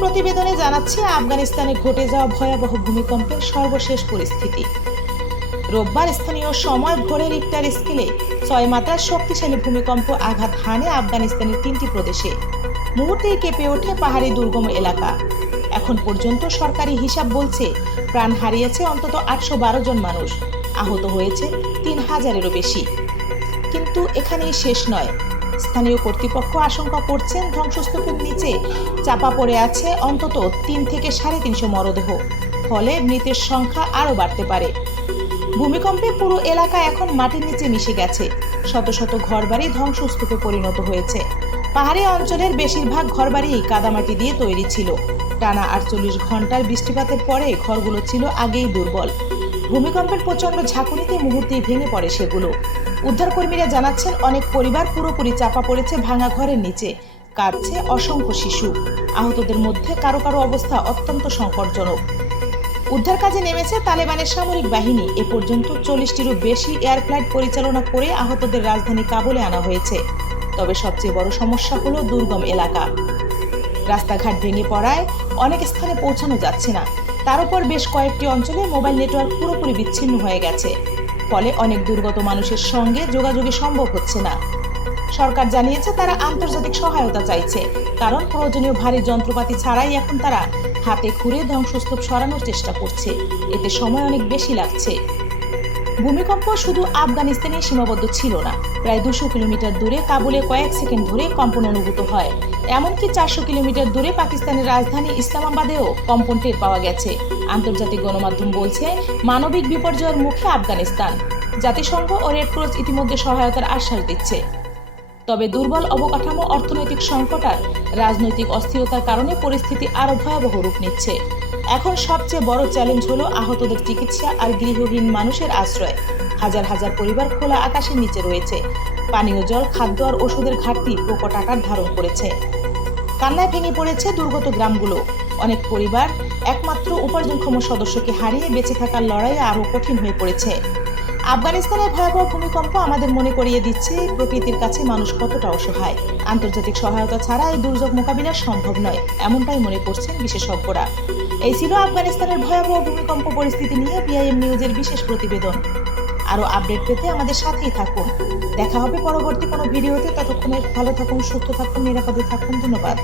প্রতিবেদনে জানাচ্ছে আফগানিস্তানে ঘটে যাওয়া ভয়াবহ ভূমিকম্পের সর্বশেষ পরিস্থিতি। রোববার স্থানীয় সময় ভোরে রিক্টার স্কেলে 6 মাত্রার শক্তিশালী ভূমিকম্প আঘাত হানে আফগানিস্তানের 3টি প্রদেশে। মুহূর্তেই কেঁপে ওঠে পাহাড়ি দুর্গম এলাকা। এখন পর্যন্ত সরকারি হিসাব বলছে প্রাণ হারিয়েছে অন্তত 812 জন মানুষ, আহত হয়েছে 3000-এরও বেশি। কিন্তু এখানেই শেষ নয়। স্থানীয় কর্তৃপক্ষ আশঙ্কা করছেন ধ্বংসস্তূপের নিচে চাপা পড়ে আছে অন্তত 3 থেকে 350 মরদেহ, ফলে মৃতের সংখ্যা আরও বাড়তে পারে। ভূমিকম্পে পুরো এলাকা এখন মাটির নিচে মিশে গেছে। শত শত ঘরবাড়ি ধ্বংসস্তূপে পরিণত হয়েছে। পাহাড়ি অঞ্চলের বেশিরভাগ ঘরবাড়ি কাদামাটি দিয়ে তৈরি ছিল। টানা 48 ঘন্টার বৃষ্টিপাতের পরে ঘরগুলো ছিল আগেই দুর্বল। ভূমিকম্পের প্রচণ্ড ঝাঁকুনিতে মুহূর্তেই ভেঙে পড়ে সেগুলো। উদ্ধারকর্মীরা জানাচ্ছেন অনেক পরিবার পুরোপুরি চাপা পড়েছে ভাঙা ঘরের নিচে। কাঁদছে অসংখ্য শিশু। আহতদের মধ্যে কারো কারো অবস্থা অত্যন্ত সংকটজনক। উদ্ধার কাজে নেমেছে তালেবানের সামরিক বাহিনী। এ পর্যন্ত 40টিরও বেশি এয়ার ফ্লাইট পরিচালনা করে আহতদের রাজধানী কাবুলে আনা হয়েছে। তবে সবচেয়ে বড় সমস্যা হলো দুর্গম এলাকা। রাস্তাঘাট ভেঙে পড়ায় অনেক স্থানে পৌঁছানো যাচ্ছে না। তার উপর বেশ কয়েকটি অঞ্চলে মোবাইল নেটওয়ার্ক পুরোপুরি বিচ্ছিন্ন হয়ে গেছে। ফলে অনেক দুর্গত মানুষের সঙ্গে যোগাযোগই সম্ভব হচ্ছে না। সরকার জানিয়েছে তারা আন্তর্জাতিক সহায়তা চাইছে, কারণ প্রয়োজনীয় ভারী যন্ত্রপাতি ছাড়াই এখন তারা হাতে খুঁড়ে ধ্বংসস্তূপ সরানোর চেষ্টা করছে। এতে সময় অনেক বেশি লাগছে। ভূমিকম্প শুধু আফগানিস্তানে সীমাবদ্ধ ছিল না। প্রায় 200 কিলোমিটার দূরে কাবুলে কয়েক সেকেন্ড ধরে কম্পন অনুভূত হয়। এমনকি 400 কিলোমিটার দূরে পাকিস্তানের রাজধানী ইসলামাবাদেও কম্পন টের পাওয়া গেছে। আন্তর্জাতিক গণমাধ্যম বলছে মানবিক বিপর্যয়ের মুখে আফগানিস্তান। জাতিসংঘ ও রেড ক্রস ইতিমধ্যে সহায়তার আশ্বাস দিচ্ছে। তবে দুর্বল অবকাঠামো, অর্থনৈতিক সংকট আর রাজনৈতিক অস্থিরতার কারণে পরিস্থিতি আরও ভয়াবহ রূপ নিচ্ছে। এখন সবচেয়ে বড় চ্যালেঞ্জ হলো আহতদের চিকিৎসা আর গৃহহীন মানুষের আশ্রয়। হাজার হাজার পরিবার খোলা আকাশের নিচে রয়েছে। পানীয় জল, খাদ্য আর ওষুধের ঘাটতি প্রকট আকার ধারণ করেছে। কান্নায় ভেঙে পড়েছে দুর্গত গ্রামগুলো। অনেক পরিবার একমাত্র উপার্জনক্ষম সদস্যকে হারিয়ে বেঁচে থাকার লড়াই আরও কঠিন হয়ে পড়েছে। আফগানিস্তানের ভয়াবহ ভূমিকম্প আমাদের মনে করিয়ে দিচ্ছে প্রকৃতির কাছে মানুষ কতটা অসহায়। আন্তর্জাতিক সহায়তা ছাড়া এই দুর্যোগ মোকাবিলা সম্ভব নয়, এমনটাই মনে করছেন বিশেষজ্ঞরা। এই ছিল আফগানিস্তানের ভয়াবহ ভূমিকম্প পরিস্থিতি নিয়ে PIM নিউজের বিশেষ প্রতিবেদন। আরও আপডেট পেতে আমাদের সাথেই থাকুন। দেখা হবে পরবর্তী কোনো ভিডিওতে। ততক্ষণে ভালো থাকুন, সুস্থ থাকুন, নিরাপদে থাকুন। ধন্যবাদ।